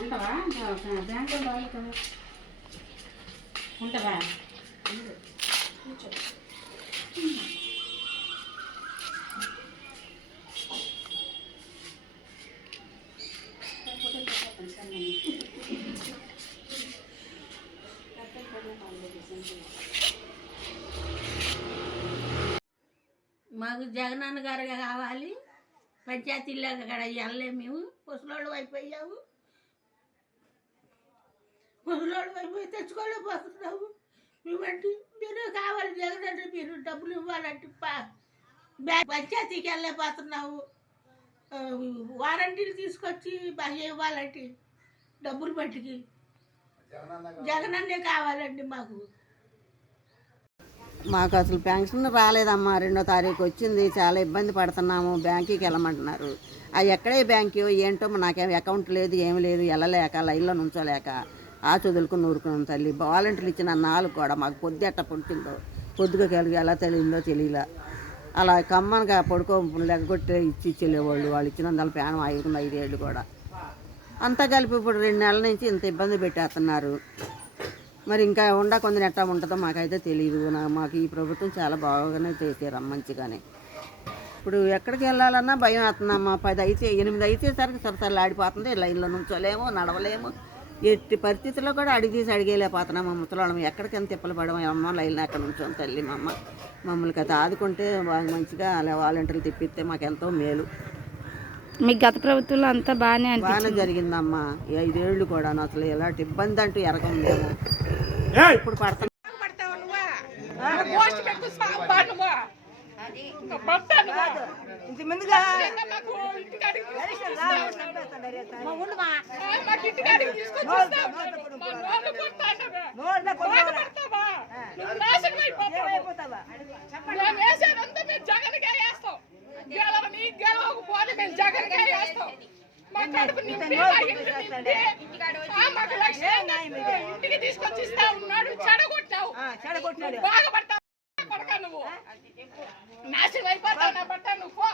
ఉంటావా? బ్యాంకులో వాళ్ళతో ఉంటావా? మాకు జగనన్న గారు కావాలి. పంచాయతీలో అక్కడ వెళ్ళలే మేము. ముసలోళ్ళు అయిపోయాము ముసలోళ్ళు అయిపోయి తెచ్చుకోలేకపోతున్నాము మేమంటే మీరు మీరు డబ్బులు ఇవ్వాలంటే పంచాయతీకి వెళ్ళలేకపోతున్నావు వారంటీని వారంటీలు తీసుకొచ్చి ఇవ్వాలంటే డబ్బులు బట్టికి. జగనన్నే కావాలండి మాకు. మాకు అసలు పెన్షన్ రాలేదమ్మా. రెండో తారీఖు వచ్చింది. చాలా ఇబ్బంది పడుతున్నాము. బ్యాంకుకి వెళ్ళమంటున్నారు. అది ఎక్కడే బ్యాంకు? ఏంటో నాకేం అకౌంట్ లేదు ఏమి లేదు. వెళ్ళలేక లైన్లో నుంచోలేక ఆ చదువులకు నూరుకున్నాం తల్లి. వాలంటీర్లు ఇచ్చిన నాలుగు కూడా మాకు పొద్దు ఎట్ట పుట్టిందో. పొద్దుగా కలిగి ఎలా తెలియదో తెలియలే. అలా కమ్మనగా పడుకో లెగ్గొట్టే ఇచ్చి ఇచ్చేవాళ్ళు వాళ్ళు ఇచ్చినందువల్ల ప్రాణం ఐదు ఐదేళ్ళు కూడా. అంతా కలిపి ఇప్పుడు రెండు నెలల నుంచి ఇంత ఇబ్బంది పెట్టేస్తున్నారు. మరి ఇంకా ఉండా కొందరు ఎట్టా ఉంటుందో మాకైతే తెలియదు మాకు ఈ ప్రభుత్వం చాలా బాగానే చేశారు మంచిగానే. ఇప్పుడు ఎక్కడికి వెళ్ళాలన్నా భయం వేస్తుందమ్మా. పది అయితే ఎనిమిది అయితే సరికి సరసరలు ఆడిపోతుంది. లైన్లో నుంచోలేము నడవలేము. ఎట్టి పరిస్థితుల్లో కూడా అడిగి తీసి అడిగేలేకపోతున్నాం మా ముసలాళ్ళం. ఎక్కడికి ఎంత తిప్పలు పడము అమ్మ లైన్లో ఎక్కడ నుంచోం తల్లి మా అమ్మ. మమ్మల్ని కథ ఆదుకుంటే బాగా మంచిగా అలా వాలంటీర్లు తిప్పిస్తే మాకు ఎంతో మేలు. మీకు గత ప్రభుత్వంలో అంతా బాగానే బాగానే జరిగిందమ్మా. ఈ ఐదేళ్ళు కూడా అసలు ఎలాంటి ఇబ్బంది అంటూ ఎరగం మేము. ఇప్పుడు పడతాం ఇంటికి తీసుకొచ్చి ఇస్తా ఉన్నాడు చెడగొట్టావు బాగా పడతా నువ్వు నాశనం అయిపోతావు నా బట్ట నువ్వు పో.